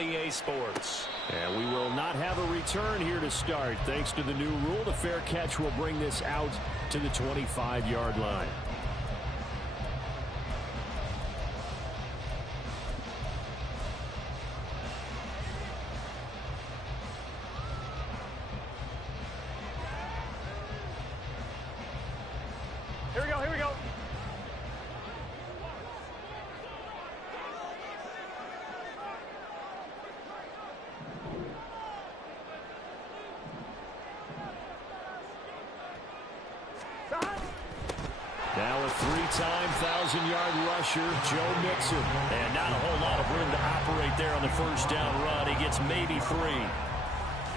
EA Sports. And we will not have a return here to start. Thanks to the new rule, the fair catch will bring this out to the 25-yard line. Here we go, here we go. Now a three-time 1,000-yard rusher, Joe Mixon. And not a whole lot of room to operate there on the first down run. He gets maybe 3.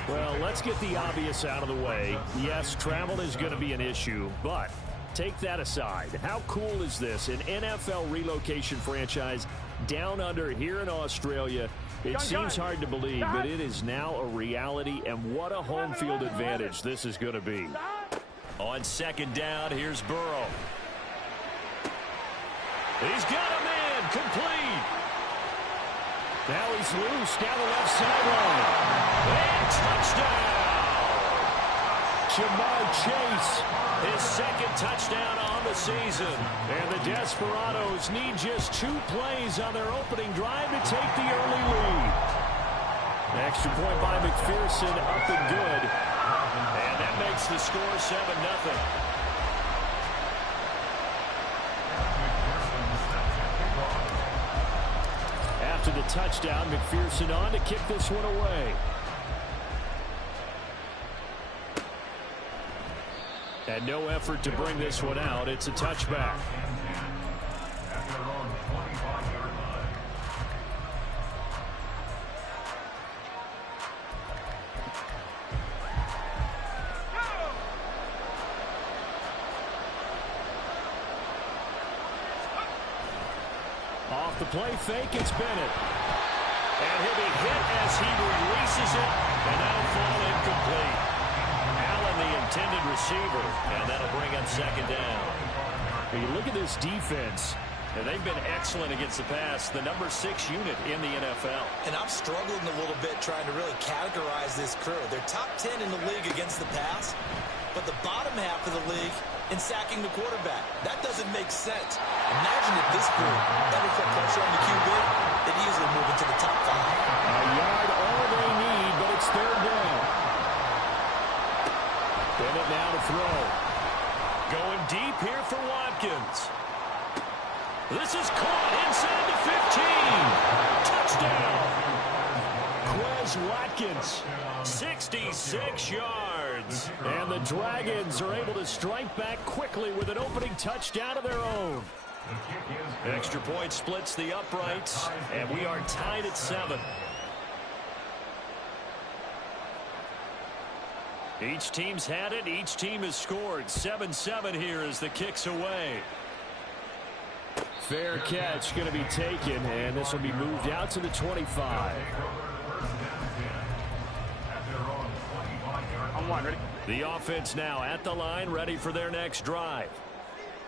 Well, let's get the obvious out of the way. Yes, travel is going to be an issue, but take that aside. How cool is this? An NFL relocation franchise down under here in Australia. It seems hard to believe, but it is now a reality, and what a home field advantage this is going to be. On second down, here's Burrow. He's got him in, complete. Now he's loose down the left sideline. And touchdown! Ja'Marr Chase. His second touchdown on the season. And the Desperados need just 2 plays on their opening drive to take the early lead. Extra point by McPherson, up and good. And that makes the score 7-0. After the touchdown, McPherson on to kick this one away. And no effort to bring this one out. It's a touchback. Off the play fake, it's Bennett. And he'll be hit as he releases it, and that'll fall incomplete. Allen, the intended receiver, and that'll bring up second down. When you look at this defense, and they've been excellent against the pass, the number 6 unit in the NFL. And I'm struggling a little bit trying to really categorize this crew. They're top 10 in the league against the pass, but the bottom half of the league in sacking the quarterback. That doesn't make sense. Imagine if this group ever put pressure on the QB, they'd easily move into the top 5. A yard all they need, but it's third down. Bennett now to throw. Going deep here for Watkins. This is caught inside the 15. Touchdown. Quez Watkins. 66 yards. And the Dragons are able to strike back quickly with an opening touchdown of their own. Extra point splits the uprights, and we are tied at 7. Each team's had it. Each team has scored. 7-7 here as the kick's away. Fair catch going to be taken, and this will be moved out to the 25. On one, ready? The offense now at the line, ready for their next drive.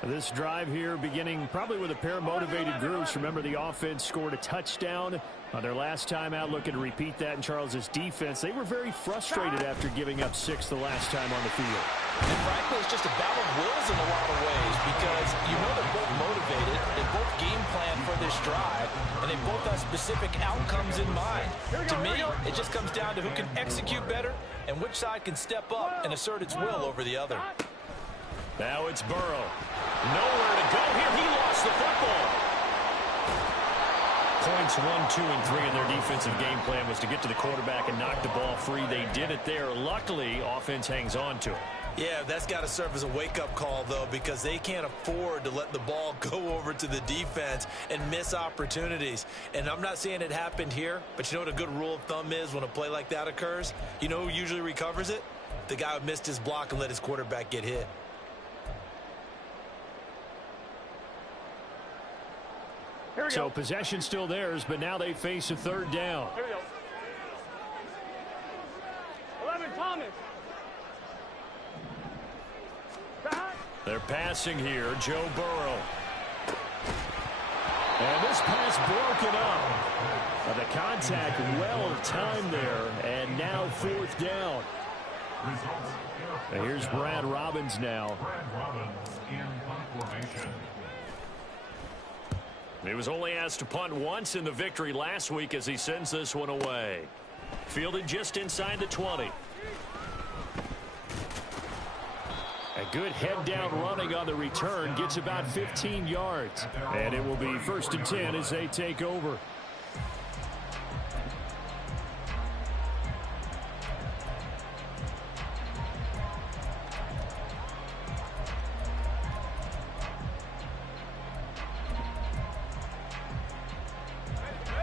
This drive here beginning probably with a pair of motivated groups. Remember, the offense scored a touchdown on their last time out. Looking to repeat that in Charles's defense. They were very frustrated after giving up 6 the last time on the field. And frankly, it's just a battle of wills in a lot of ways because you know they're both motivated, they both game plan for this drive, and they both have specific outcomes in mind. To me, it just comes down to who can execute better and which side can step up and assert its will over the other. Now it's Burrow. Nowhere to go here. He lost the football. Points 1, 2, and 3 in their defensive game plan was to get to the quarterback and knock the ball free. They did it there. Luckily, offense hangs on to it. Yeah, that's got to serve as a wake-up call, though, because they can't afford to let the ball go over to the defense and miss opportunities. And I'm not saying it happened here, but you know what a good rule of thumb is when a play like that occurs? You know who usually recovers it? The guy who missed his block and let his quarterback get hit. So possession still theirs, but now they face a third down. Here we go. 11, Thomas. They're passing here, Joe Burrow. And this pass broken up. The contact well timed there, and now fourth down. And here's Brad Robbins now. He was only asked to punt once in the victory last week as he sends this one away. Fielded just inside the 20. A good head-down running on the return. Gets about 15 yards. And it will be 1st and 10 as they take over.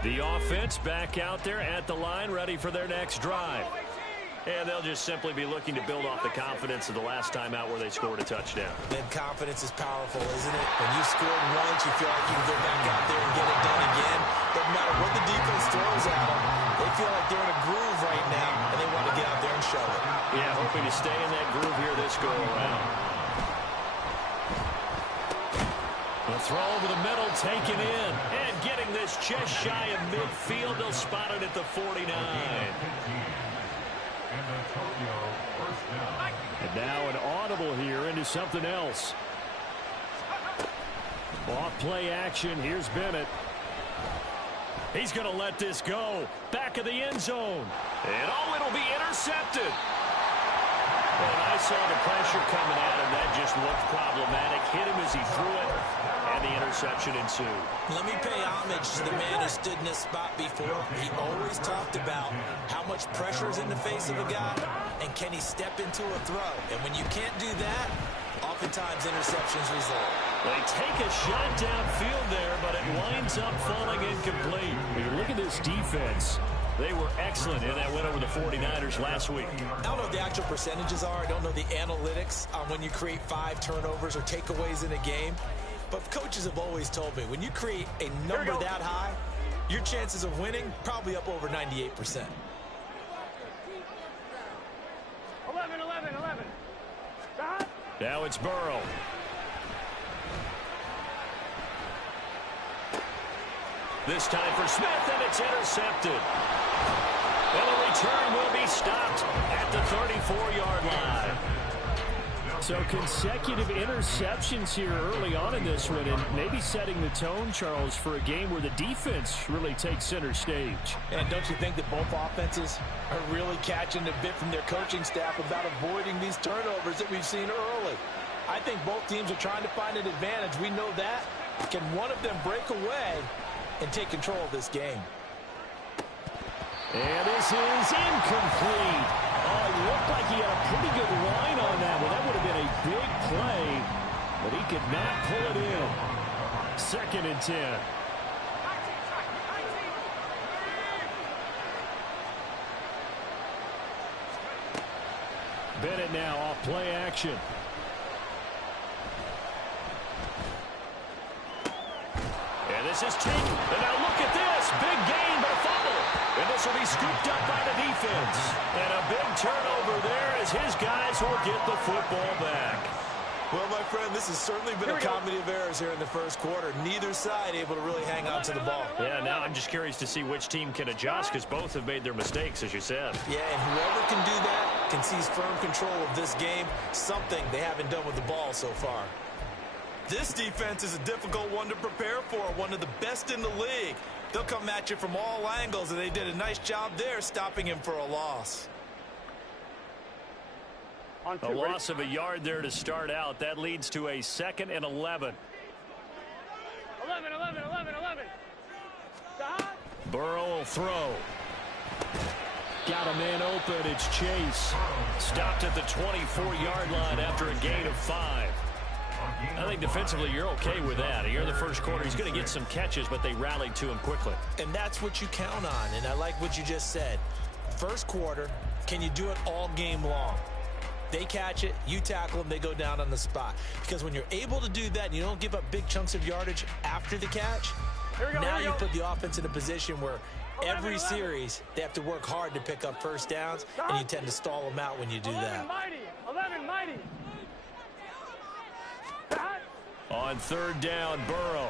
The offense back out there at the line, ready for their next drive. And they'll just simply be looking to build off the confidence of the last time out where they scored a touchdown. And confidence is powerful, isn't it? When you scored once, you feel like you can go back out there and get it done again. Doesn't matter what the defense throws at them. They feel like they're in a groove right now, and they want to get out there and show it. Yeah, hoping to stay in that groove here this go-around. The throw over the middle, taken in. And getting this just shy of midfield. They'll spot it at the 49. And now an audible here into something else. Off play action. Here's Bennett. He's going to let this go. Back of the end zone. And oh, it'll be intercepted. And I saw the pressure coming at him. That just looked problematic. Hit him as he threw it. And the interception ensued. Let me pay homage to the man who stood in this spot before. He always talked about how much pressure is in the face of a guy, and can he step into a throw. And when you can't do that, oftentimes interceptions result. They take a shot downfield there, but it winds up falling incomplete. When you look at this defense, they were excellent in that win over the 49ers last week. I don't know what the actual percentages are. I don't know the analytics on when you create 5 turnovers or takeaways in a game. But coaches have always told me, when you create a number that high, your chances of winning probably up over 98%. 11. Now it's Burrow. This time for Smith, and it's intercepted. And the return will be stopped at the 34-yard line. So consecutive interceptions here early on in this one, and maybe setting the tone, Charles, for a game where the defense really takes center stage. And don't you think that both offenses are really catching a bit from their coaching staff about avoiding these turnovers that we've seen early? I think both teams are trying to find an advantage. We know that. Can one of them break away and take control of this game? And this is incomplete. Oh, it looked like he had a pretty good line on that one. That would have been a big play, but he could not pull it in. 2nd and 10. Bennett now off play action. And this is taken. And now look at this. Big gain, but a fumble. And this will be scooped up by the defense. And a big turnover there as his guys will get the football back. Well, my friend, this has certainly been a comedy of errors here in the first quarter. Neither side able to really hang on to the ball. Yeah, now I'm just curious to see which team can adjust because both have made their mistakes, as you said. Yeah, and whoever can do that can seize firm control of this game, something they haven't done with the ball so far. This defense is a difficult one to prepare for, one of the best in the league. They'll come at you from all angles, and they did a nice job there stopping him for a loss. A loss of a yard there to start out. That leads to a 2nd and 11. 11. Burrow will throw. Got a man open. It's Chase. Stopped at the 24-yard line after a gain of 5. I think defensively you're okay with that. Here in the first quarter, he's going to get some catches, but they rallied to him quickly. And that's what you count on, and I like what you just said. First quarter, can you do it all game long? They catch it, you tackle them, they go down on the spot. Because when you're able to do that and you don't give up big chunks of yardage after the catch, now you put the offense in a position where every series they have to work hard to pick up first downs, and you tend to stall them out when you do that. 11 mighty. On 3rd down, Burrow.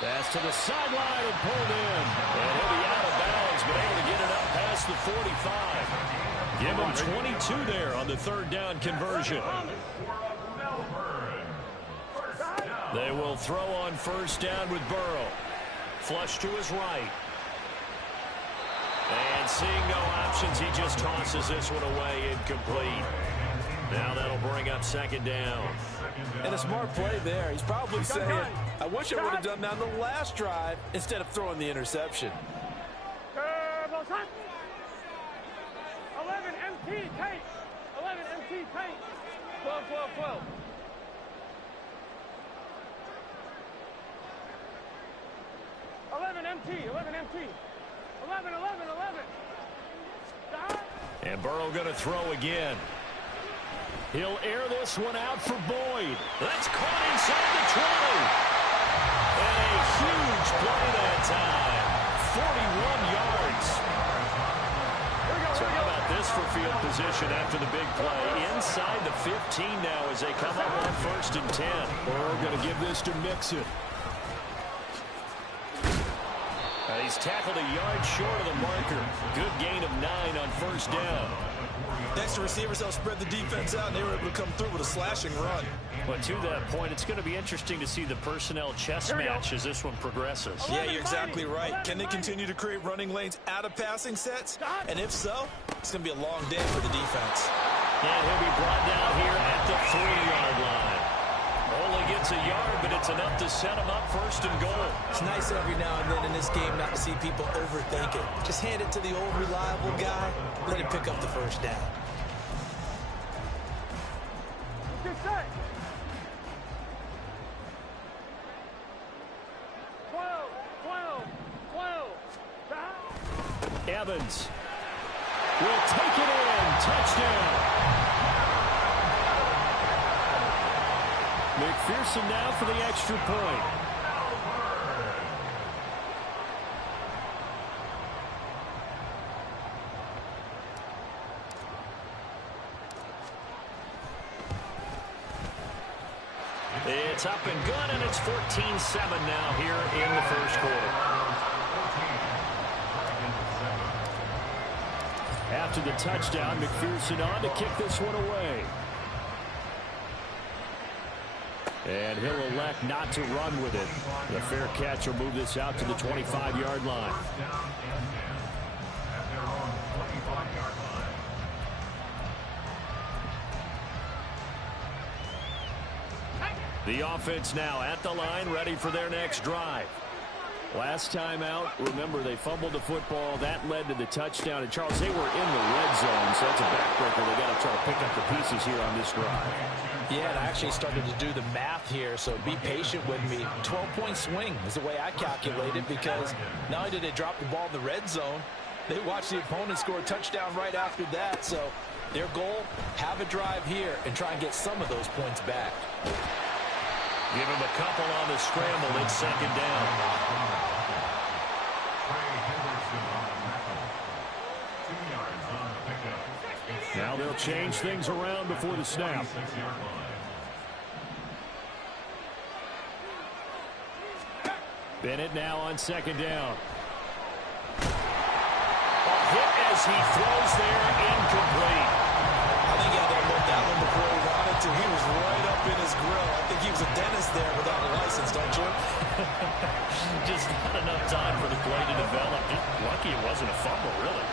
Pass to the sideline and pulled in. And he'll be out of bounds, but able to get it up past the 45. Give him 22 there on the third down conversion. They will throw on first down with Burrow. Flush to his right. And seeing no options, he just tosses this one away, incomplete. Now that'll bring up second down. And a smart play there. He's probably saying, I wish I would have done that on the last drive instead of throwing the interception. 11 MT tape. 11 MT tape. 12, 12, 12. 11 MT, 11 MT. 11, 11, 11. Stop. And Burrow going to throw again. He'll air this one out for Boyd. That's caught inside the 20. And a huge play that time. 41 yards. So how about this for field position after the big play? Inside the 15 now as they come up on first and 10. Burrow going to give this to Mixon. He's tackled a yard short of the marker. Good gain of 9 on first down. Next to receivers, they'll spread the defense out, and they were able to come through with a slashing run. But to that point, it's going to be interesting to see the personnel chess match as this one progresses. Yeah, you're exactly right. Can they continue to create running lanes out of passing sets? And if so, it's going to be a long day for the defense. And he'll be brought down here at the 3-yard line. Only gets a yard, but it's enough to set him up first and goal. It's nice every now and then in this game not to see people overthink it. Just hand it to the old reliable guy, let him pick up the first down. Get set. 12, 12, 12. Stop. Evans will take it in. Touchdown. McPherson now for the extra point. It's up and good, and it's 14-7 now here in the first quarter. After the touchdown, McPherson on to kick this one away. And he'll elect not to run with it. The fair catch will move this out to the 25-yard line. The offense now at the line, ready for their next drive. Last time out, remember, they fumbled the football. That led to the touchdown. And, Charles, they were in the red zone, so that's a backbreaker. They got to try to pick up the pieces here on this drive. Yeah, and I actually started to do the math here, so be patient with me. 12-point swing is the way I calculate it, because not only did they drop the ball in the red zone, they watched the opponent score a touchdown right after that. So their goal, have a drive here and try and get some of those points back. Give him a couple on the scramble. It's second down. Now they'll change things around before the snap. Bennett now on second down. A hit as he throws there, incomplete. I think he had to look that one before he wanted to. He was right up in his grill. I think he was a dentist there without a license, don't you? Just not enough time for the play to develop. Just lucky it wasn't a fumble, really.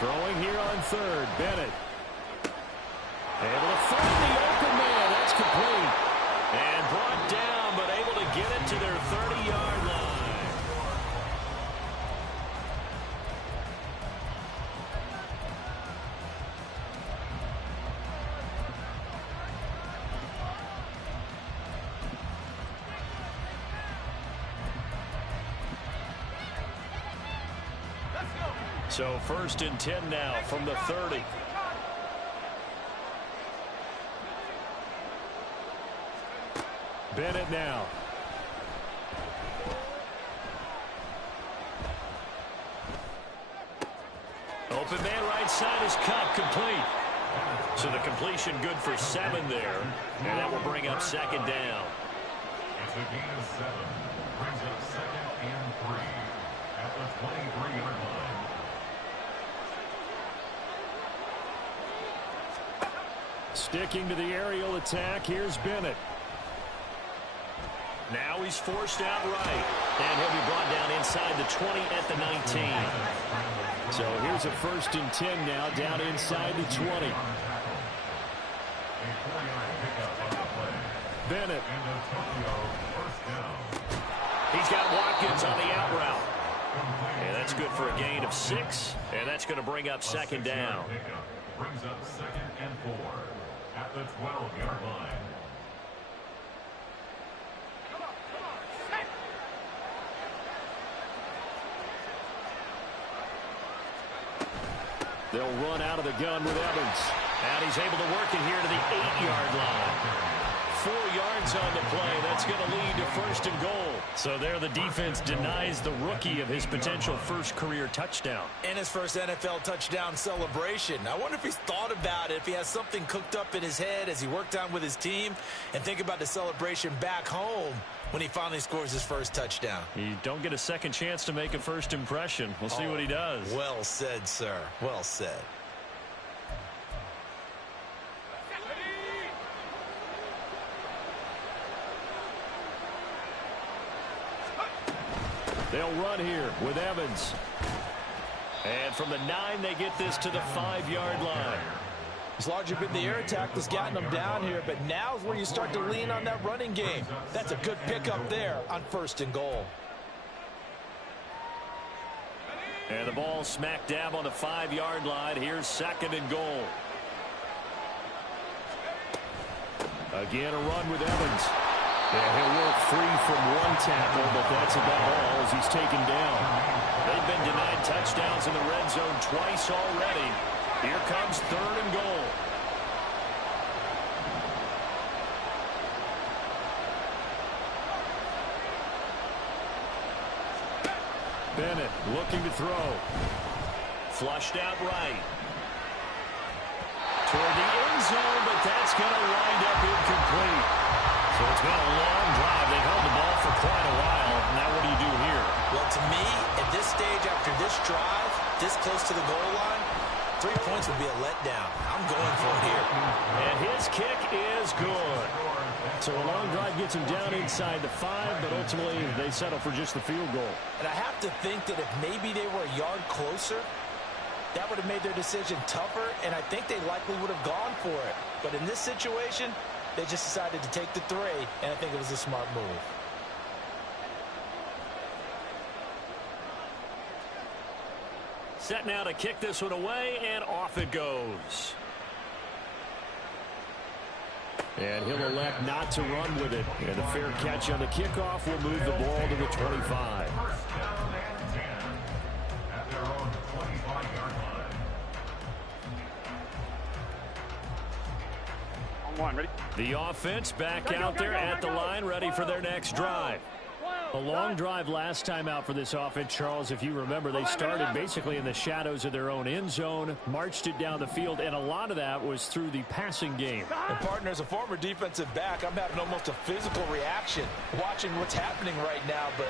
Throwing here on third, Bennett. Able to find the open man. That's complete. And brought down, but able to get it to their 30-yard line. So first and 10 now from the 30. Bennett now. Open man right side is cut, complete. So the completion good for 7 there, and that will bring up second down. It's a gain of 7. Brings up 2nd and 3 at the 23-yard line. Sticking to the aerial attack, here's Bennett. Now he's forced out right, and he'll be brought down inside the 20 at the 19. So here's a 1st and 10 now, down inside the 20. Bennett. He's got Watkins on the out route. And that's good for a gain of 6, and that's going to bring up second down. Brings up 2nd and 4 at the 12-yard line. They'll run out of the gun with Evans. And he's able to work it here to the 8-yard line. 4 yards on the play. That's going to lead to 1st and goal. So there the defense denies the rookie of his potential first career touchdown. And his first NFL touchdown celebration. I wonder if he's thought about it, if he has something cooked up in his head as he worked on with his team, and think about the celebration back home when he finally scores his first touchdown. You don't get a second chance to make a first impression. We'll see what he does. Well said, sir. Well said. They'll run here with Evans. And from the 9, they get this to the 5-yard line. It's largely been the air attack that's gotten them down here, but now's where you start to lean on that running game. That's a good pickup there on 1st and goal. And the ball smack dab on the 5-yard line. Here's 2nd and goal. Again, a run with Evans. Yeah, he'll work free from 1 tackle, but that's about all as he's taken down. They've been denied touchdowns in the red zone twice already. Here comes 3rd and goal. Bennett looking to throw. Flushed out right. Toward the end zone, but that's going to wind up incomplete. So it's been a long drive. They've held the ball for quite a while. Now what do you do here? Well, to me, at this stage, after this drive, this close to the goal line, 3 points would be a letdown. I'm going for it here. And his kick is good. So a long drive gets him down inside the 5, but ultimately they settle for just the field goal. And I have to think that if maybe they were a yard closer, that would have made their decision tougher, and I think they likely would have gone for it. But in this situation, they just decided to take the 3, and I think it was a smart move. Set now to kick this one away, and off it goes. And he'll elect not to run with it. And the fair catch on the kickoff will move the ball to the 25. At their own 25-yard line. On 1, ready? The offense back out there at the line, ready for their next drive. A long drive last time out for this offense, Charles. If you remember, they started basically in the shadows of their own end zone, marched it down the field, and a lot of that was through the passing game. And partner, as a former defensive back, I'm having almost a physical reaction watching what's happening right now. But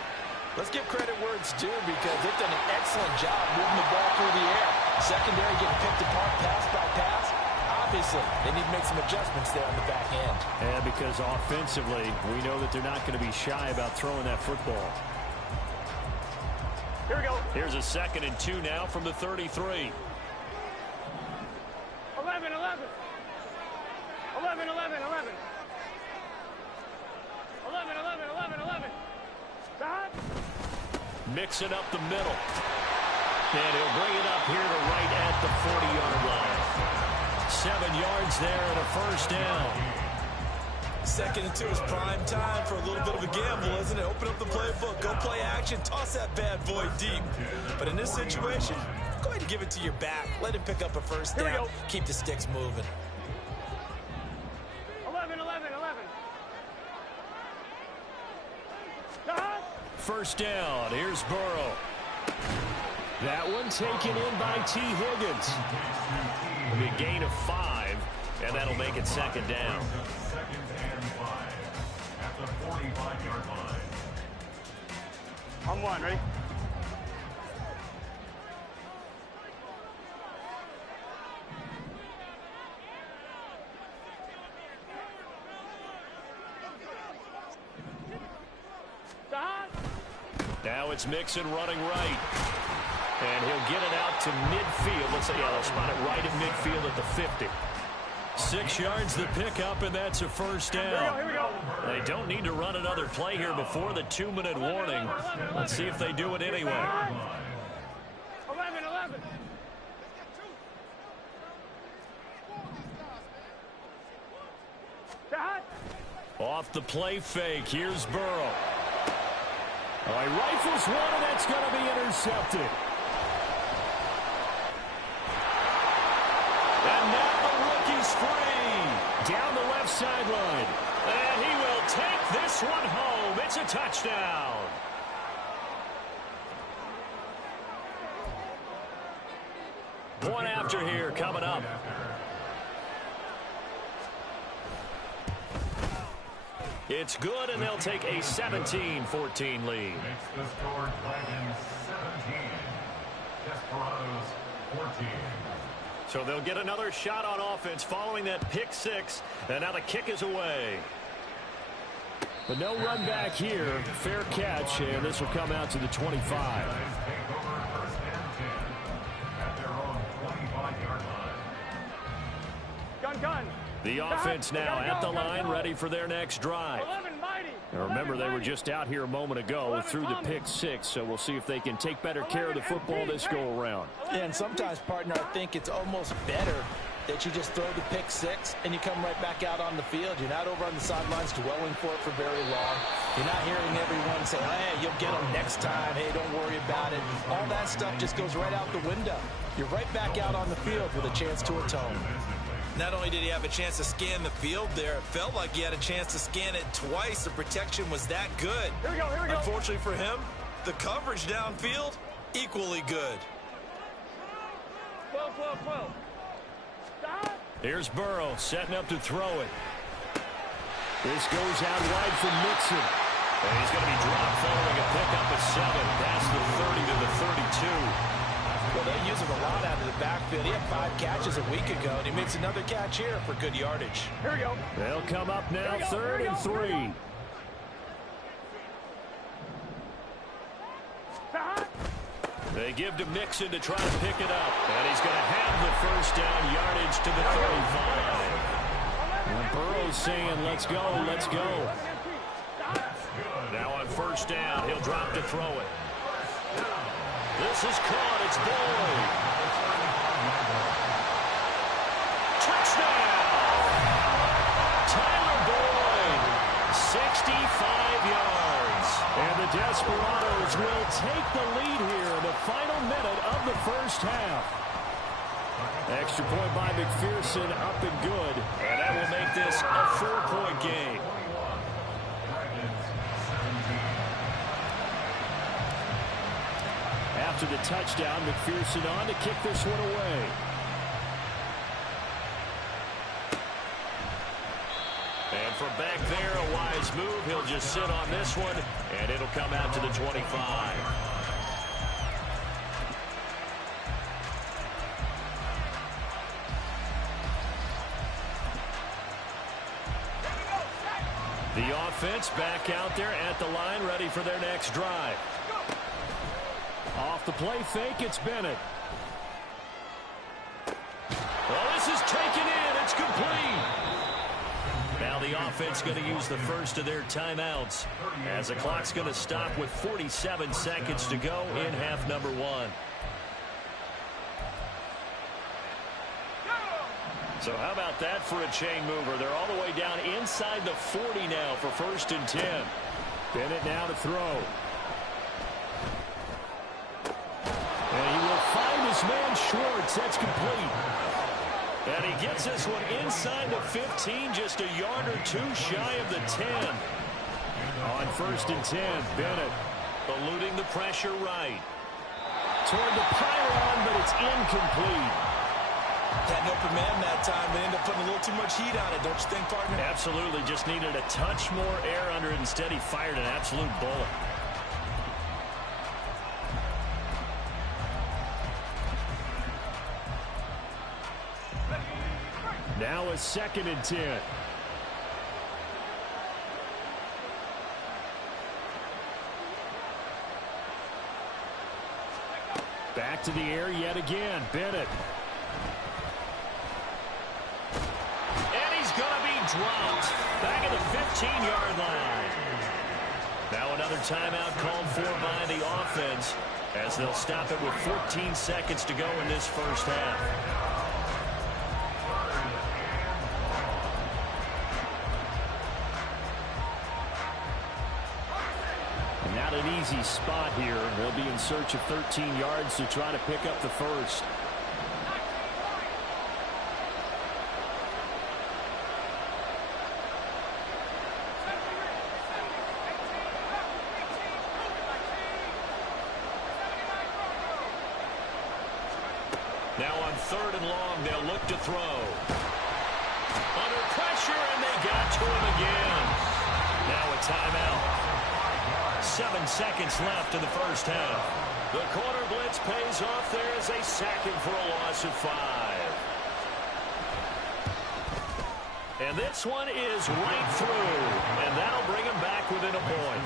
let's give credit where it's due, because they've done an excellent job moving the ball through the air. Secondary getting picked apart pass by pass. Obviously, they need to make some adjustments there on the back end. And because offensively, we know that they're not going to be shy about throwing that football. Here we go. Here's a 2nd and 2 now from the 33. 11, 11. 11, 11, 11. 11, 11, 11, 11. Stop. Mixing up the middle. And he'll bring it up here to right at the 40-yard line. 7 yards there and a first down. 2nd and 2 is prime time for a little bit of a gamble, isn't it? Open up the playbook, go play action, toss that bad boy deep. But in this situation, go ahead and give it to your back. Let him pick up a first down. Keep the sticks moving. 11, 11, 11. Stop. First down. Here's Burrow. That one taken in by T. Higgins. A gain of 5, and that'll make it second down. Second and 5 at the 45-yard line. On one, ready? Now it's Mixon running right. And he'll get it out to midfield. Let's say, yeah, they'll spot it right at midfield at the 50. 6 yards the pickup, and that's a first down. Here we go. They don't need to run another play here before the 2-minute warning. Let's see if they do it anyway. 11. Off the play fake, here's Burrow. Oh, he rifles one, and that's going to be intercepted. And now the rookie's free. Down the left sideline. And he will take this one home. It's a touchdown. Point after here coming up. It's good, and they'll take a 17-14 lead. Makes the score Dragons 17. Desperados 14. So they'll get another shot on offense following that pick 6, and now the kick is away. But no run back here. Fair catch, and this will come out to the 25. Take over first and 10 at their own 25-yard line. Gun. The offense now at the line, ready for their next drive. 11 mighty. Now remember, they were just out here a moment ago through the pick 6, so we'll see if they can take better care of the football this go-around. Yeah, and sometimes, partner, I think it's almost better that you just throw the pick 6 and you come right back out on the field. You're not over on the sidelines dwelling for it for very long. You're not hearing everyone say, hey, you'll get them next time. Hey, don't worry about it. All that stuff just goes right out the window. You're right back out on the field with a chance to atone. Not only did he have a chance to scan the field there, it felt like he had a chance to scan it twice. The protection was that good. Here we go. Unfortunately for him, the coverage downfield, equally good. 12. Here's Burrow setting up to throw it. This goes out wide for Mixon. And he's going to be dropped following a pickup of 7 past the 30 to the 32. Well, they use him a lot out of the backfield. He had 5 catches a week ago, and he makes another catch here for good yardage. Here we go. They'll come up now, 3rd and 3. They give to Mixon to try to pick it up. And he's going to have the first down, yardage to the 35. And Burrow's saying, let's go. Now on first down, he'll drop to throw it. This is caught. It's Boyd. Touchdown! Tyler Boyd, 65 yards. And the Desperados will take the lead here in the final minute of the first half. Extra point by McPherson, up and good. And that will make this a 4-point game. After the touchdown, McPherson on to kick this one away. And from back there, a wise move. He'll just sit on this one, and it'll come out to the 25. The offense back out there at the line, ready for their next drive. Off the play fake, it's Bennett. Well, this is taken in. It's complete. Now the offense going to use the first of their timeouts as the clock's going to stop with 47 seconds to go in half number 1. So how about that for a chain mover? They're all the way down inside the 40 now for 1st and 10. Bennett now to throw. And he will find his man Schwartz. That's complete. And he gets this one inside the 15, just a yard or 2 shy of the 10. On 1st and 10, Bennett eluding the pressure right. toward the pylon, but it's incomplete. Had an open man that time. They ended up putting a little too much heat on it, don't you think, partner? Absolutely. Just needed a touch more air under it. Instead, he fired an absolute bullet. Now a 2nd and 10. Back to the air yet again. Bennett. And he's going to be dropped. Back at the 15-yard line. Now another timeout called for by the offense as they'll stop it with 14 seconds to go in this first half. Not an easy spot here. They'll be in search of 13 yards to try to pick up the first. Now on 3rd and long, they'll look to throw. Under pressure, and they got to him again. Now a timeout. 7 seconds left in the first half. The corner blitz pays off there as they sack him for a loss of 5. And this one is right through, and that'll bring him back within a point.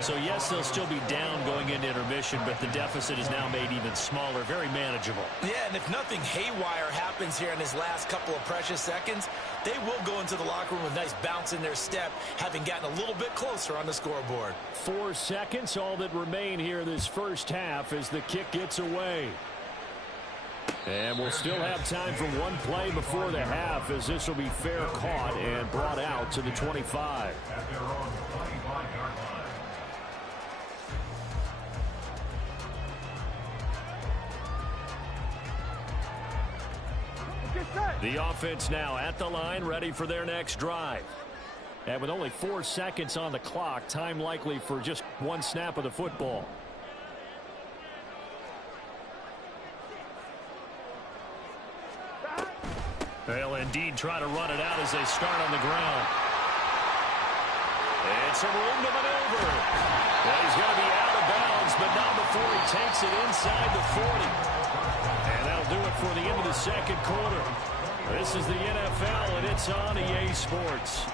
So, yes, they'll still be down going into intermission, but the deficit is now made even smaller, very manageable. Yeah, and if nothing haywire happens here in his last couple of precious seconds, they will go into the locker room with a nice bounce in their step, having gotten a little bit closer on the scoreboard. 4 seconds, all that remain here this first half as the kick gets away. And we'll still have time for one play before the half as this will be fair caught and brought out to the 25. At their own 25-yard line. The offense now at the line, ready for their next drive. And with only 4 seconds on the clock, time likely for just one snap of the football. They'll indeed try to run it out as they start on the ground. And some room to maneuver. Well, he's going to be out of bounds, but not before he takes it inside the 40. And that'll do it for the end of the second quarter. This is the NFL, and it's on EA Sports.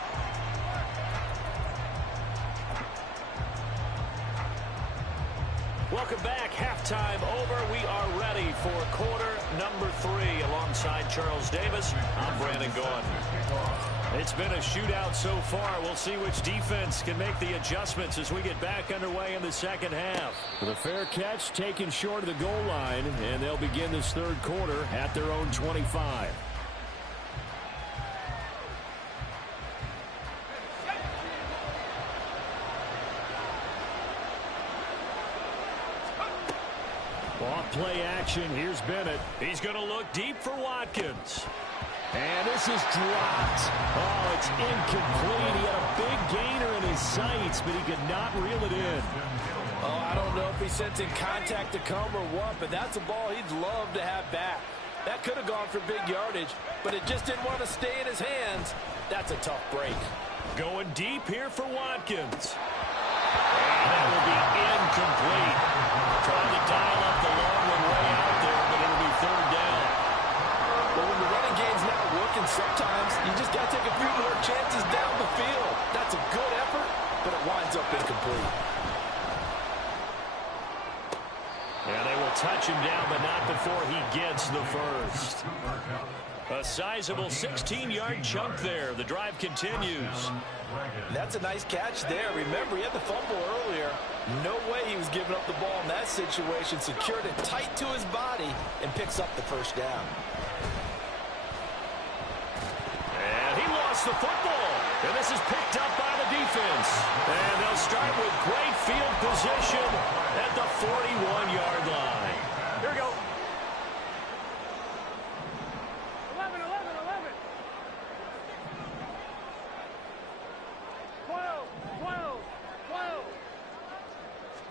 Welcome back. Halftime over. We are ready for quarter number 3. Alongside Charles Davis, I'm Brandon Gaudin. It's been a shootout so far. We'll see which defense can make the adjustments as we get back underway in the second half. The fair catch taken short of the goal line, and they'll begin this third quarter at their own 25. Off play action. Here's Bennett. He's going to look deep for Watkins. And this is dropped. Oh, it's incomplete. He had a big gainer in his sights, but he could not reel it in. Oh, I don't know if he's sensing contact to come or what, but that's a ball he'd love to have back. That could have gone for big yardage, but it just didn't want to stay in his hands. That's a tough break. Going deep here for Watkins. And that will be incomplete. Trying to dial up the long one way out there, but it'll be third down. Well, when the running game's not working, sometimes you just got to take a few more chances down the field. That's a good effort, but it winds up incomplete. And they will touch him down, but not before he gets the first. A sizable 16-yard chunk there. The drive continues. That's a nice catch there. Remember, he had the fumble earlier. No way he was giving up the ball in that situation. Secured it tight to his body and picks up the first down. And he lost the football. And this is picked up by the defense. And they'll start with great field position at the 41-yard line. Here we go. 11, 11, 11. 12, 12, 12.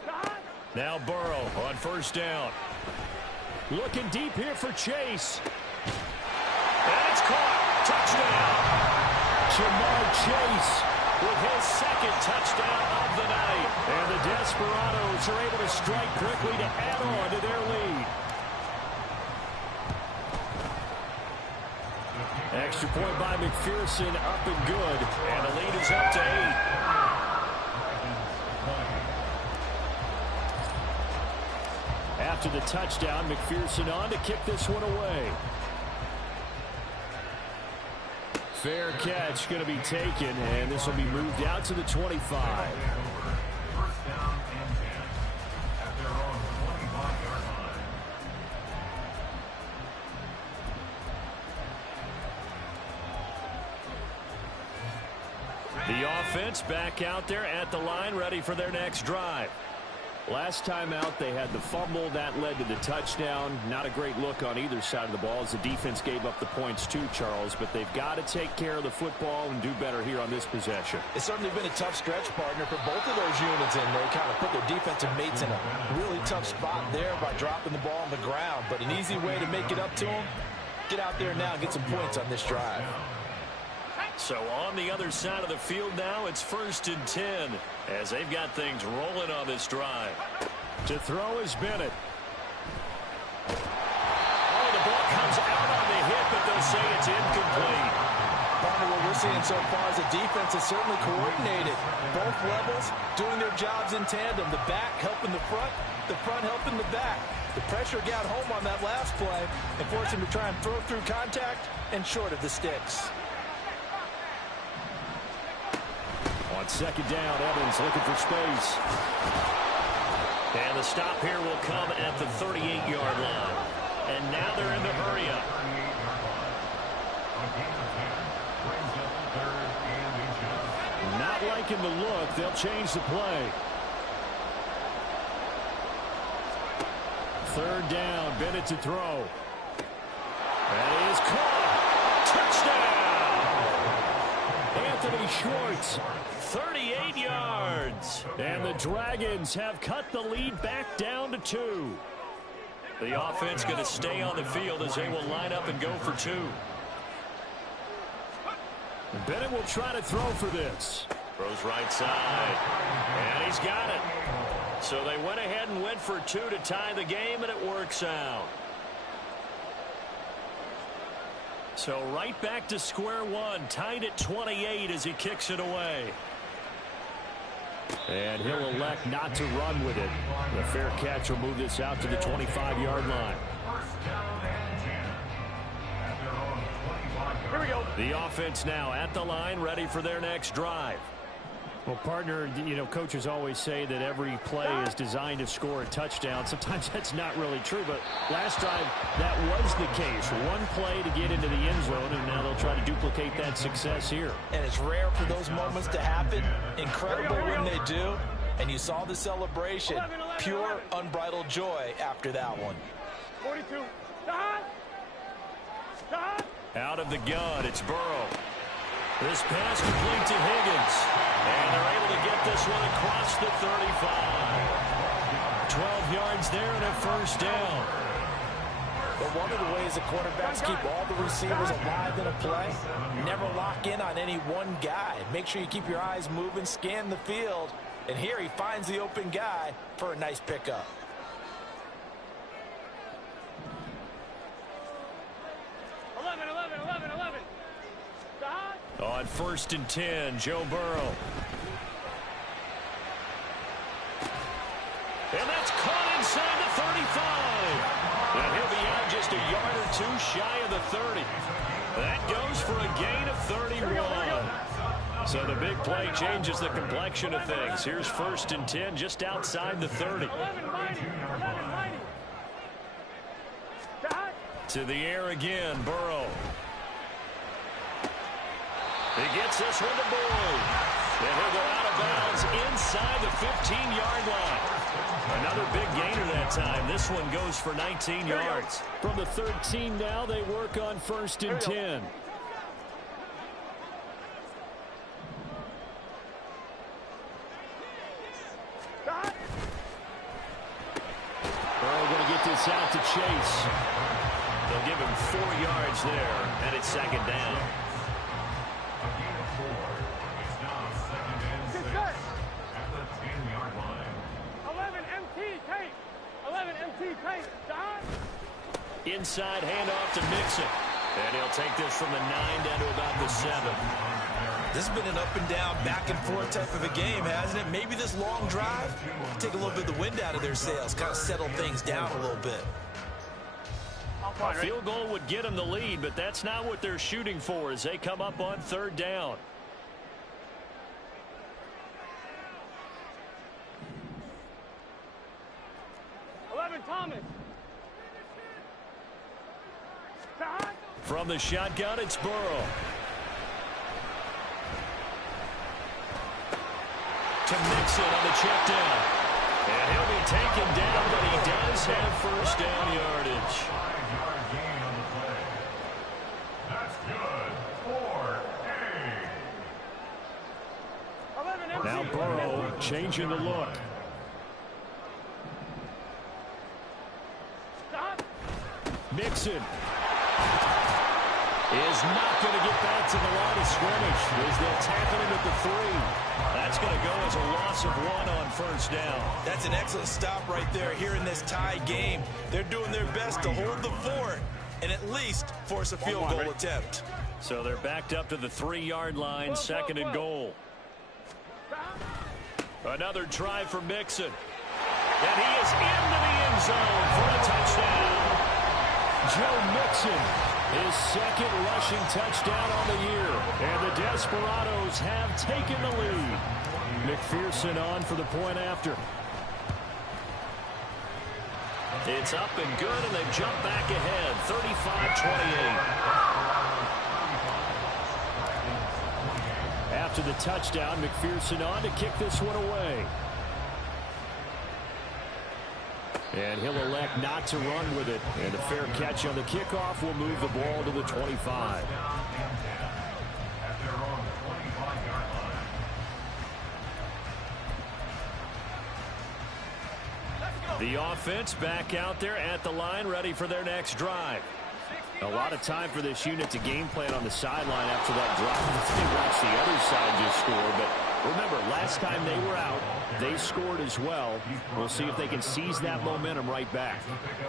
God. Now Burrow on first down. Looking deep here for Chase. And it's caught. Touchdown. Jamar Chase with his second touchdown of the night. And the Desperados are able to strike quickly to add on to their lead. Extra point by McPherson, up and good. And the lead is up to 8. After the touchdown, McPherson on to kick this one away. Fair catch going to be taken, and this will be moved out to the 25. First down and 10 at their own 25-yard line. The offense back out there at the line, ready for their next drive. Last time out, they had the fumble. That led to the touchdown. Not a great look on either side of the ball as the defense gave up the points too, Charles. But they've got to take care of the football and do better here on this possession. It's certainly been a tough stretch, partner, for both of those units, and they kind of put their defensive mates in a really tough spot there by dropping the ball on the ground. But an easy way to make it up to them, get out there now and get some points on this drive. So on the other side of the field now, it's 1st and 10 as they've got things rolling on this drive. To throw is Bennett. Oh, the ball comes out on the hit, but they'll say it's incomplete. Partner, what we're seeing so far is the defense is certainly coordinated. Both levels doing their jobs in tandem. The back helping the front helping the back. The pressure got home on that last play and forced him to try and throw through contact and short of the sticks. On second down, Evans looking for space. And the stop here will come at the 38-yard line. And now they're in the hurry-up. Not liking the look. They'll change the play. Third down, Bennett to throw. That is caught. Touchdown! Anthony Schwartz. 38 yards. And the Dragons have cut the lead back down to 2. The offense going to stay on the field as they will line up and go for 2. Bennett will try to throw for this. Throws right side. And he's got it. So they went ahead and went for 2 to tie the game, and it works out. So right back to square one, tied at 28 as he kicks it away. And he'll elect not to run with it. The fair catch will move this out to the 25-yard line. Here we go. The offense now at the line, ready for their next drive. Well, partner, you know, coaches always say that every play is designed to score a touchdown. Sometimes that's not really true, but last drive, that was the case. One play to get into the end zone, and now they'll try to duplicate that success here. And it's rare for those moments to happen. Incredible when they do. And you saw the celebration. Pure, unbridled joy after that one. 42. Out of the gun, it's Burrow. This pass complete to Higgins. And they're able to get this one across the 35. 12 yards there and a first down. But one of the ways the quarterbacks keep all the receivers alive in a play, never lock in on any one guy. Make sure you keep your eyes moving, scan the field. And here he finds the open guy for a nice pickup. On 1st and 10, Joe Burrow. And that's caught inside the 35. And he'll be out just a yard or 2 shy of the 30. That goes for a gain of 31. So the big play changes the complexion of things. Here's 1st and 10 just outside the 30. To the air again, Burrow. He gets this one to Boyd. And he'll go out of bounds inside the 15-yard line. Another big gainer that time. This one goes for 19 yards. From the 13 now, they work on 1st and 10. this out to Chase. They'll give him 4 yards there, and it's second down. A gain of 4. It's now second and 6 at the 10-yard line. 11 MT tape. 11 MT tape. John. Inside handoff to Mixon. And he'll take this from the 9 down to about the 7. This has been an up and down, back and forth type of a game, hasn't it? Maybe this long drive take a little bit of the wind out of their sails, kind of settle things down a little bit. A field goal would get them the lead, but that's not what they're shooting for as they come up on 3rd down. Thomas. John. From the shotgun, it's Burrow. To Mixon on the check down. And he'll be taken down, but he does have first down yardage. 5-yard gain on the play. That's good for A. Now Burrow changing the look. Mixon is not going to get back to the line of scrimmage as they'll tackle him at the 3. That's going to go as a loss of 1 on first down. That's an excellent stop right there here in this tie game. They're doing their best to hold the fort and at least force a field goal attempt. So they're backed up to the 3-yard line, 2nd and goal. Another try for Mixon. And he is into the end zone for a touchdown. Joe Mixon, his 2nd rushing touchdown on the year. And the Desperados have taken the lead. McPherson on for the point after. It's up and good, and they jump back ahead, 35-28. After the touchdown, McPherson on to kick this one away. And he'll elect not to run with it. And a fair catch on the kickoff will move the ball to the 25. The offense back out there at the line, ready for their next drive. A lot of time for this unit to game plan on the sideline after that drop. They watch the other side just score, but remember, last time they were out, they scored as well. We'll see if they can seize that momentum right back.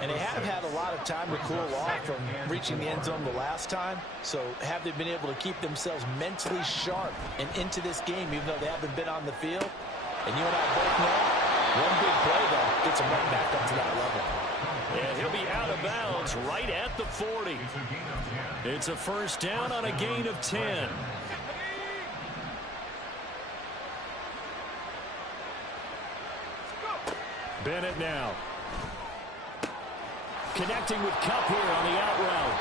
And they have had a lot of time to cool off from reaching the end zone the last time. So have they been able to keep themselves mentally sharp and into this game, even though they haven't been on the field? And you and I both know, one big play, though, gets them right back up to that level. And he'll be out of bounds right at the 40. It's a first down on a gain of 10. Bennett now. Connecting with Kupp here on the out route.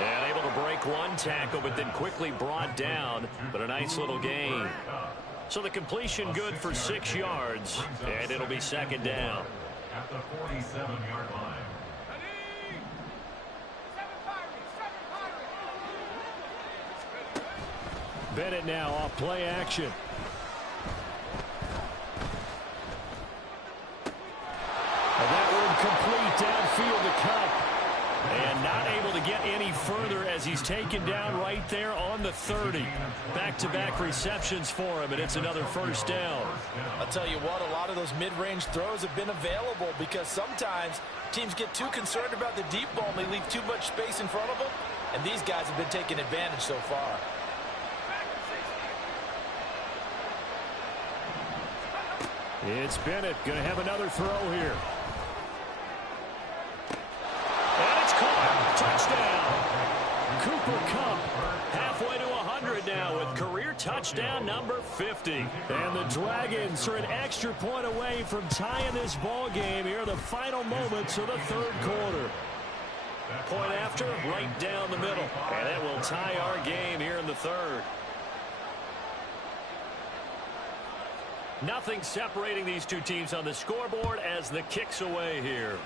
And able to break one tackle, but then quickly brought down. But a nice little gain. So the completion good for 6 yards. And it'll be second down. At the 47-yard line. Bennett now off play action. And that one complete downfield to Kupp. And not able to get any further as he's taken down right there on the 30. Back-to-back receptions for him, and it's another first down. I'll tell you what, a lot of those mid-range throws have been available because sometimes teams get too concerned about the deep ball and they leave too much space in front of them. And these guys have been taking advantage so far. It's Bennett going to have another throw here. And it's caught. Touchdown. Cooper Kupp halfway to 100 now with career touchdown number 50. And the Dragons are an extra point away from tying this ball game here in the final moments of the 3rd quarter. Point after, right down the middle. And that will tie our game here in the 3rd. Nothing separating these two teams on the scoreboard as the kick's away here.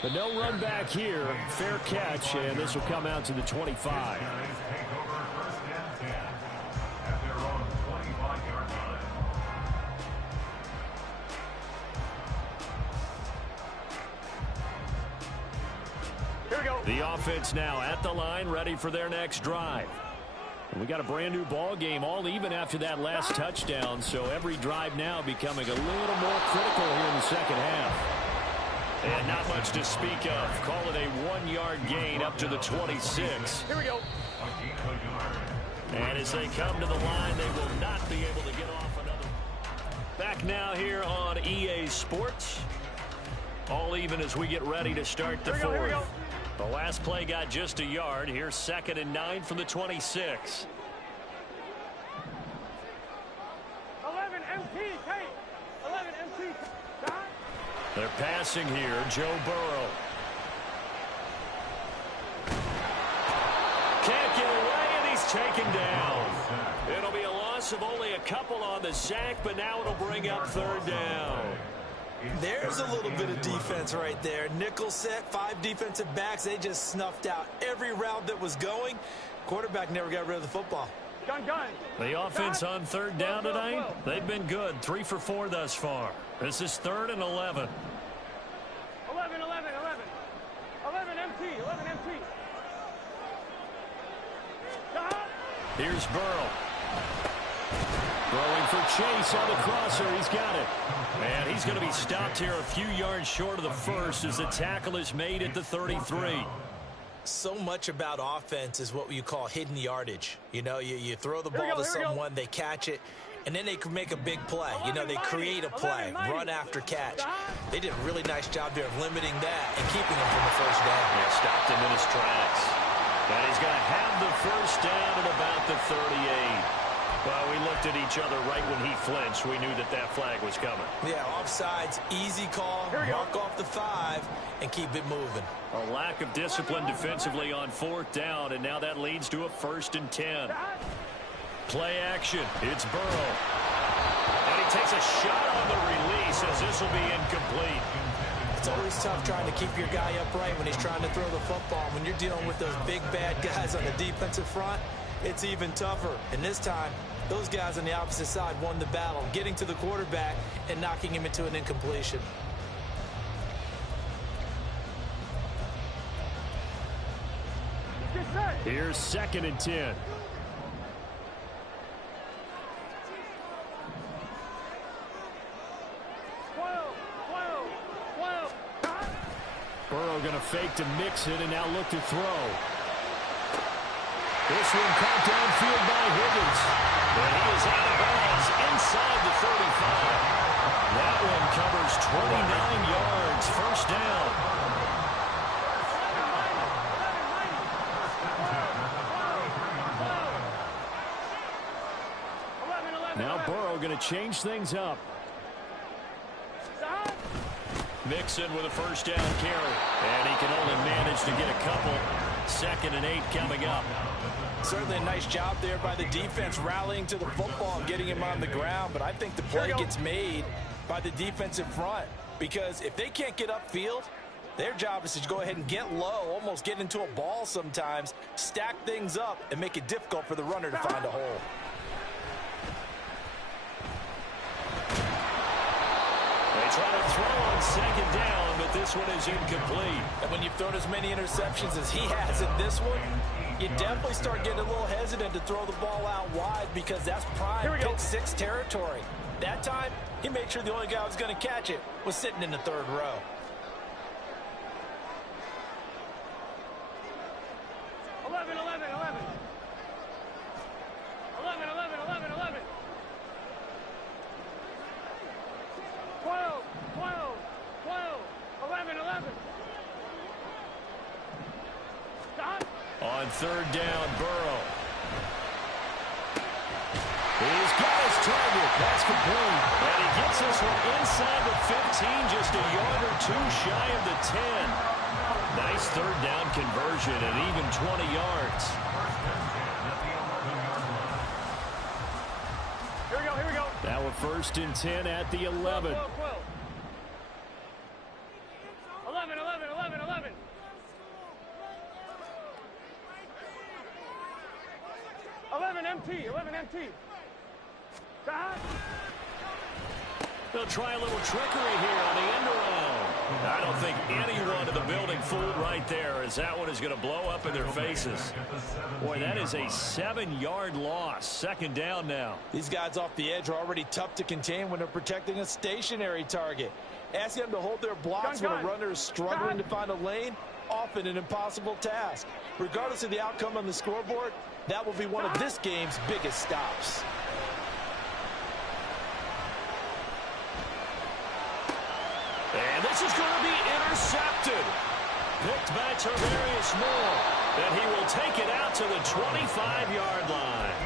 But no run back here. Fair catch, and this will come out to the 25. The offense now at the line, ready for their next drive. And we got a brand new ball game, all even after that last touchdown, so every drive now becoming a little more critical here in the second half. And not much to speak of. Call it a 1-yard gain up to the 26. Here we go. And as they come to the line, they will not be able to get off another. Back now here on EA Sports. All even as we get ready to start the fourth. Here we go. The last play got just a yard. Here's 2nd and 9 from the 26. 11 MT, Kate. 11 MT. They're passing here. Joe Burrow. Can't get away, and he's taken down. It'll be a loss of only a couple on the sack, but now it'll bring up 3rd down. There's a little bit of defense right there. Nickel set, 5 defensive backs. They just snuffed out every route that was going. Quarterback never got rid of the football. Gun. The offense on 3rd down tonight, they've been good. 3 for 4 thus far. This is 3rd and 11. 11 MT. 11 MT. Here's Burrow. Throwing for Chase on the crosser. He's got it. And he's going to be stopped here a few yards short of the first as the tackle is made at the 33. So much about offense is what you call hidden yardage. You know, you throw the ball to someone, they catch it, and then they can make a big play. You know, they create a play, run after catch. They did a really nice job there of limiting that and keeping him from the first down. Yeah, stopped him in his tracks. And he's going to have the first down at about the 38. Well, we looked at each other right when he flinched. We knew that that flag was coming. Yeah, offsides, easy call, mark off the 5, and keep it moving. A lack of discipline defensively on 4th down, and now that leads to a 1st and 10. Play action. It's Burrow. And he takes a shot on the release as this will be incomplete. It's always tough trying to keep your guy upright when he's trying to throw the football. When you're dealing with those big, bad guys on the defensive front, it's even tougher. And this time, those guys on the opposite side won the battle, getting to the quarterback and knocking him into an incompletion. Here's 2nd and 10. Burrow going to fake to mix it and now look to throw. This one caught downfield by Higgins. And he is out of bounds inside the 35. That one covers 29 yards. First down. Now Burrow going to change things up. Mixon with a first down carry. And he can only manage to get a couple. 2nd and 8 coming up. Certainly a nice job there by the defense rallying to the football and getting him on the ground. But I think the play gets made by the defensive front. Because if they can't get upfield, their job is to go ahead and get low, almost get into a ball sometimes, stack things up, and make it difficult for the runner to find a hole. They try to throw on 2nd down, but this one is incomplete. And when you've thrown as many interceptions as he has in this one, you definitely start getting a little hesitant to throw the ball out wide because that's prime pick 6 territory. That time, he made sure the only guy who was going to catch it was sitting in the 3rd row. On 3rd down, Burrow. He's got his target. That's complete. And he gets this one inside the 15, just a yard or 2 shy of the 10. Nice 3rd down conversion at even 20 yards. Here we go. Now a 1st and 10 at the 11. 11 MT. They'll try a little trickery here on the end around. I don't think anyone in the building fooled right there, as that one is going to blow up in their faces. Boy, that is a 7-yard loss. Second down now. These guys off the edge are already tough to contain when they're protecting a stationary target. Ask them to hold their blocks when a runner is struggling to find a lane, often an impossible task. Regardless of the outcome on the scoreboard, that will be one of this game's biggest stops. And this is going to be intercepted. Picked by Tarvarius Moore. And he will take it out to the 25-yard line.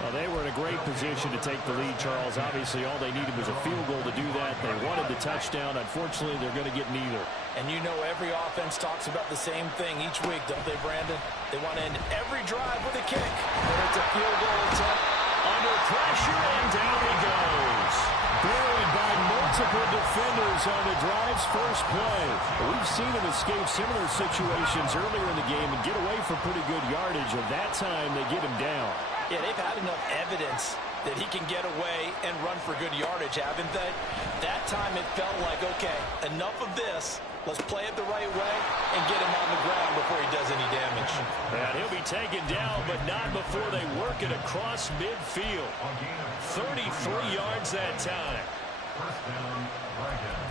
Well, they were in a great position to take the lead, Charles. Obviously, all they needed was a field goal to do that. They wanted the touchdown. Unfortunately, they're going to get neither. And you know every offense talks about the same thing each week, don't they, Brandon? They want to end every drive with a kick. Whether it's a field goal attempt. Under pressure, and down he goes. Buried by multiple defenders on the drive's first play. We've seen him escape similar situations earlier in the game and get away for pretty good yardage. And that time, they get him down. Yeah, they've had enough evidence that he can get away and run for good yardage, haven't they? That time it felt like, okay, enough of this. Let's play it the right way and get him on the ground before he does any damage. And he'll be taken down, but not before they work it across midfield. 33 yards that time. First down, Dragons.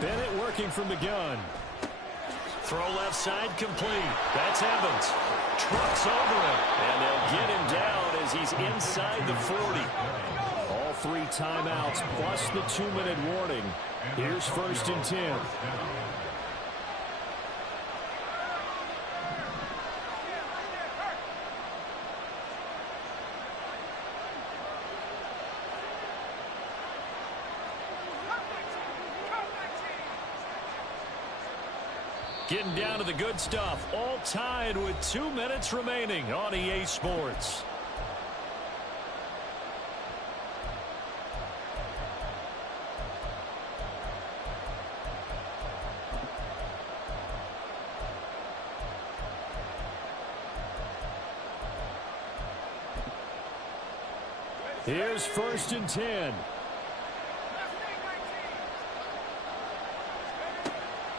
Bennett working from the gun. Throw left side complete. That's Evans. Trucks over him. And they'll get him down as he's inside the 40. All 3 timeouts plus the 2-minute warning. Here's 1st and 10. Getting down to the good stuff. All tied with 2 minutes remaining on EA Sports. Here's 1st and 10.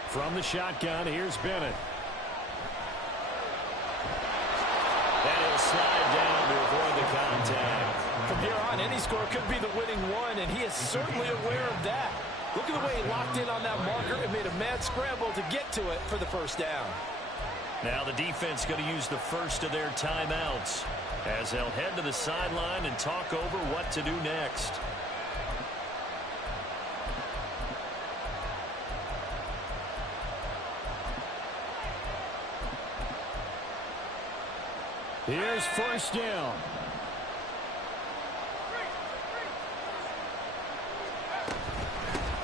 From the shotgun, here's Bennett. And he'll slide down to avoid the contact. From here on, any score could be the winning one, and he is certainly aware of that. Look at the way he locked in on that marker and made a mad scramble to get to it for the first down. Now the defense going to use the first of their timeouts as they'll head to the sideline and talk over what to do next. Here's 1st down.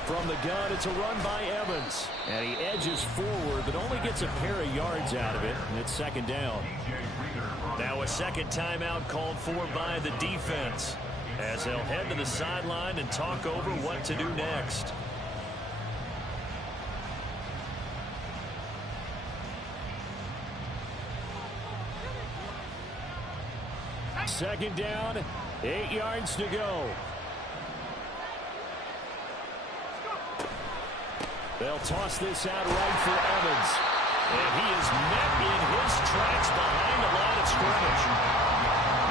From the gun, it's a run by Evans. And he edges forward, but only gets a pair of yards out of it. And it's 2nd down. Now a second timeout called for by the defense as they'll head to the sideline and talk over what to do next. Second down, 8 yards to go. They'll toss this out right for Evans. And he is met in his tracks behind the line of scrimmage.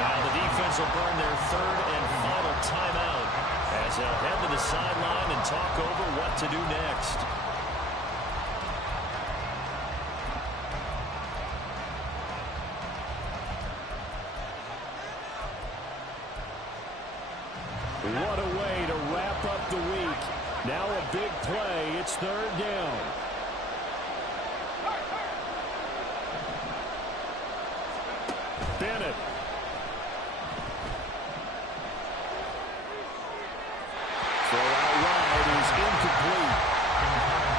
Now the defense will burn their 3rd and final timeout as they'll head to the sideline and talk over what to do next. What a way to wrap up the week. Now a big play. It's 3rd down. Bennett. Throw out wide is incomplete.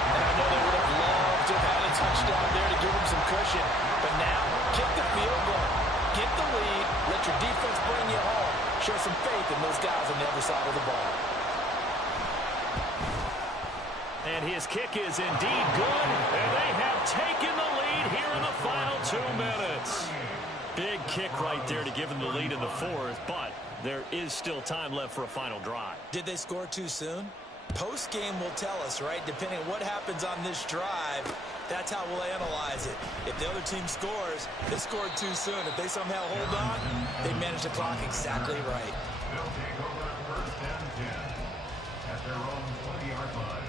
And I know they would have loved to have had a touchdown there to give them some cushion. But now, kick the field goal. Get the lead. Let your defense bring you home. Show some faith in those guys on the other side of the ball. And his kick is indeed good, and they have taken the lead here in the final 2 minutes. Big kick right there to give them the lead in the fourth, but there is still time left for a final drive. Did they score too soon? Post-game will tell us, right? Depending on what happens on this drive, that's how we'll analyze it. If the other team scores, they scored too soon. If they somehow hold on, they manage the clock exactly right. They'll take over first and 10 at their own 20-yard line.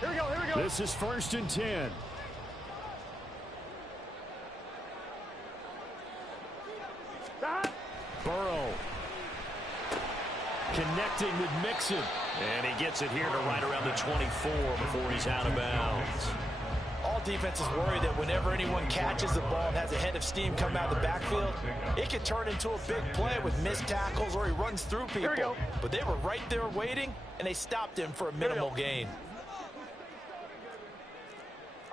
Here we go, here we go. This is 1st and 10. Stop. Burrow. Connecting with Mixon. And he gets it here to right around the 24 before he's out of bounds. All defenses worry that whenever anyone catches the ball and has a head of steam come out of the backfield, it can turn into a big play with missed tackles or he runs through people. But they were right there waiting, and they stopped him for a minimal gain.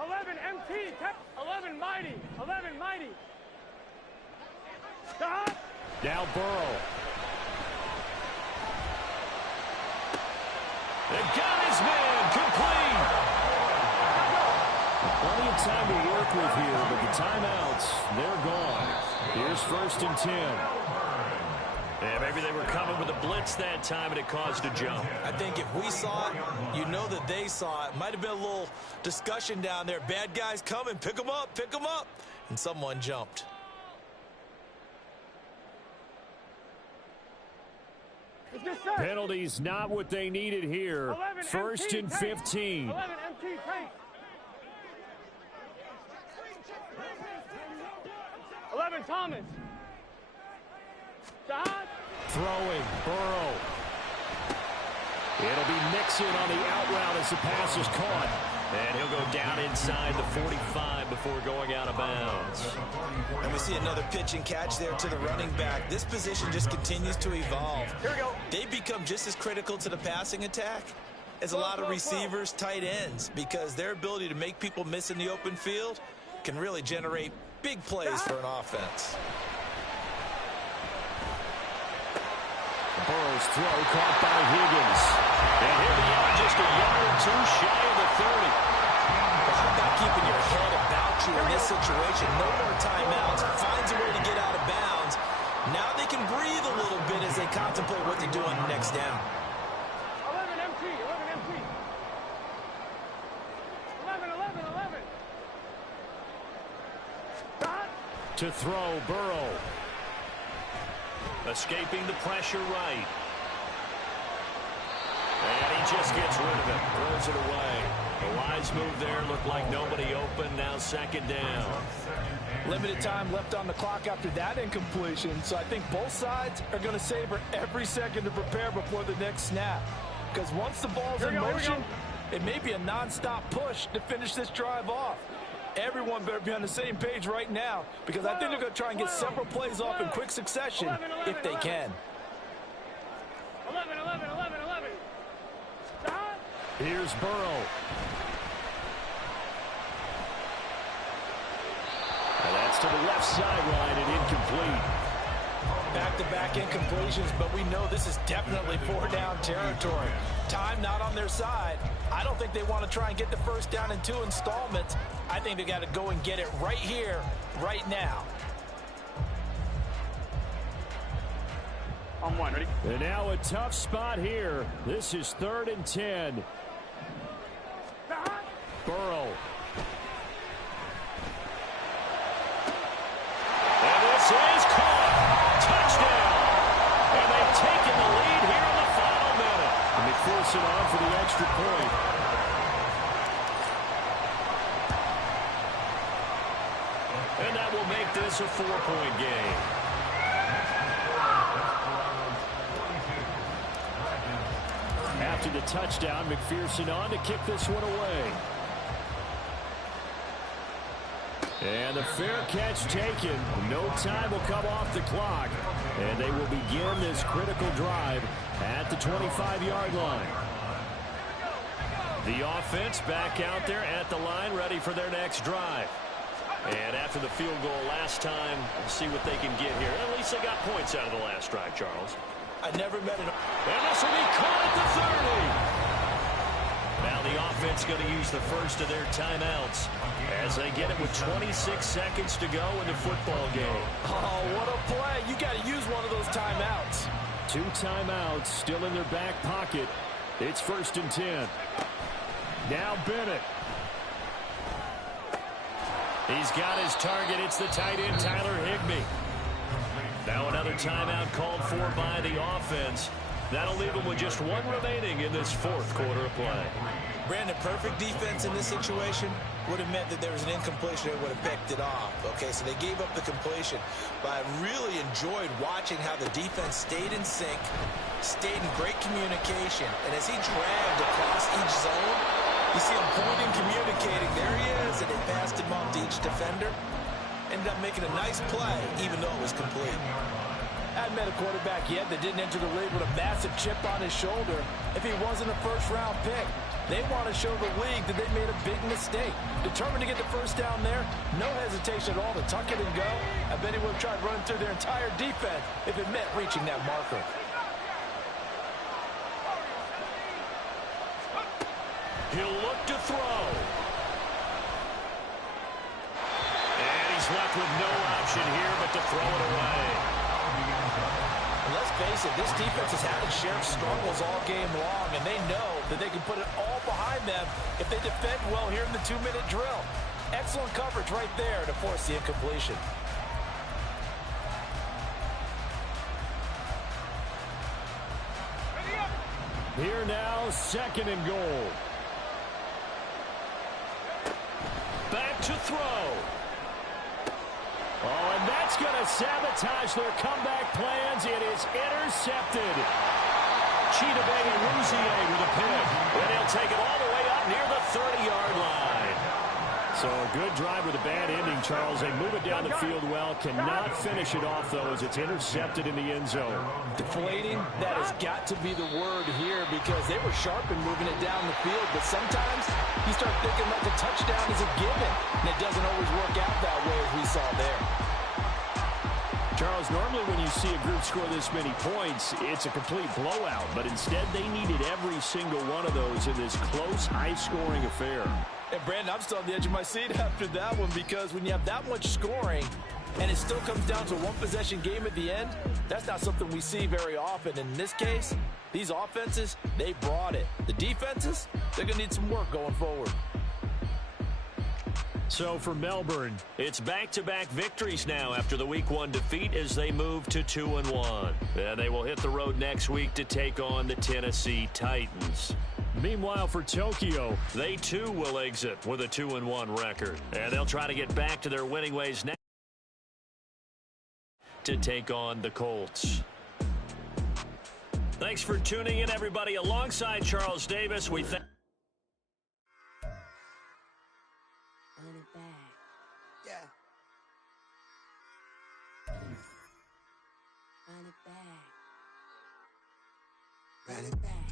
11 MT, 11 mighty, 11 mighty. Stop. Now Burrow. They got his man complete. Plenty of time to work with here, but the timeouts, they're gone. Here's 1st and 10. Yeah, maybe they were coming with a blitz that time and it caused a jump. I think if we saw it, you know that they saw it. Might have been a little discussion down there. Bad guys coming, pick them up, pick them up. And someone jumped. Penalties not what they needed here. 1st and 15. 11 MT, tank. 11 Thomas. Stop. Throwing, Burrow. It'll be Mixon on the out route as the pass is caught. And he'll go down inside the 45 before going out of bounds. And we see another pitch and catch there to the running back. This position just continues to evolve. Here we go. They become just as critical to the passing attack as a lot of receivers, tight ends, because their ability to make people miss in the open field can really generate big plays for an offense. Burrow's throw caught by Higgins. And here they are, just a yard or two shy of the 30. How about keeping your head about you in this situation? No more timeouts. Finds a way to get out of bounds. Now they can breathe a little bit as they contemplate what to do on the next down. 11 MT, 11 MT. 11, 11, 11. Stop. To throw, Burrow. Escaping the pressure right. And he just gets rid of it. Throws it away. The wise move there. Looked like nobody open. Now 2nd down. Limited time left on the clock after that incompletion. So I think both sides are going to savor every second to prepare before the next snap. Because once the ball's in motion, it may be a non-stop push to finish this drive off. Everyone better be on the same page right now, because I think they're going to try and get several plays off in quick succession if they can. 11, 11, 11, 11. Stop. Here's Burrow. And that's to the left sideline and incomplete. Back-to-back incompletions, but we know this is definitely 4-down territory. Time not on their side. I don't think they want to try and get the first down in 2 installments. I think they got to go and get it right here, right now. On one, ready? And now a tough spot here. This is 3rd and 10. Stop. Burrow. And this is caught. Touchdown. And they've taken the lead here in the final minute. And McPherson on for the extra point. And that will make this a 4-point game. After the touchdown, McPherson on to kick this one away. And the fair catch taken. No time will come off the clock. And they will begin this critical drive at the 25-yard line. The offense back out there at the line, ready for their next drive. And after the field goal last time, we'll see what they can get here. At least they got points out of the last drive, Charles. I never met an... And this will be caught at the 30. Now the offense going to use the first of their timeouts as they get it with 26 seconds to go in the football game. Oh, what a play. You got to use one of those timeouts. 2 timeouts still in their back pocket. It's 1st and 10. Now Bennett. He's got his target. It's the tight end, Tyler Higbee. Now another timeout called for by the offense. That'll leave them with just 1 remaining in this 4th quarter of play. Brandon, perfect defense in this situation would have meant that there was an incompletion that would have picked it off. Okay, so they gave up the completion. But I really enjoyed watching how the defense stayed in sync, stayed in great communication. And as he dragged across each zone, you see him pointing, communicating. There he is, and they passed him off to each defender. Ended up making a nice play, even though it was complete. I haven't met a quarterback yet that didn't enter the league with a massive chip on his shoulder if he wasn't a first-round pick. They want to show the league that they made a big mistake. Determined to get the first down there, no hesitation at all to tuck it and go. I bet he would have tried running through their entire defense if it meant reaching that marker. He'll look to throw. And he's left with no option here but to throw it away. Let's face it, this defense is having Sheriff struggles all game long, and they know that they can put it all behind them if they defend well here in the 2-minute drill. Excellent coverage right there to force the incompletion. Here now, 2nd and goal. Back to throw. Oh, and that's going to sabotage their comeback plans. It is intercepted. Chidobe Awuzie with a pick. And he'll take it all the way up near the 30-yard line. So a good drive with a bad ending, Charles. They move it down the field well. Cannot finish it off, though, as it's intercepted in the end zone. Deflating, that has got to be the word here because they were sharp in moving it down the field. But sometimes you start thinking like a touchdown is a given. And it doesn't always work out that way as we saw there. Charles, normally when you see a group score this many points, it's a complete blowout. But instead, they needed every single one of those in this close, high-scoring affair. And Brandon, I'm still on the edge of my seat after that one because when you have that much scoring and it still comes down to a 1-possession game at the end, that's not something we see very often. And in this case, these offenses, they brought it. The defenses, they're going to need some work going forward. So for Melbourne, it's back-to-back victories now after the Week 1 defeat as they move to 2-1. And they will hit the road next week to take on the Tennessee Titans. Meanwhile, for Tokyo, they too will exit with a 2-1 record. And they'll try to get back to their winning ways next to take on the Colts. Thanks for tuning in, everybody. Alongside Charles Davis, we thank... Run it back. Yeah. Run it back. Run it back.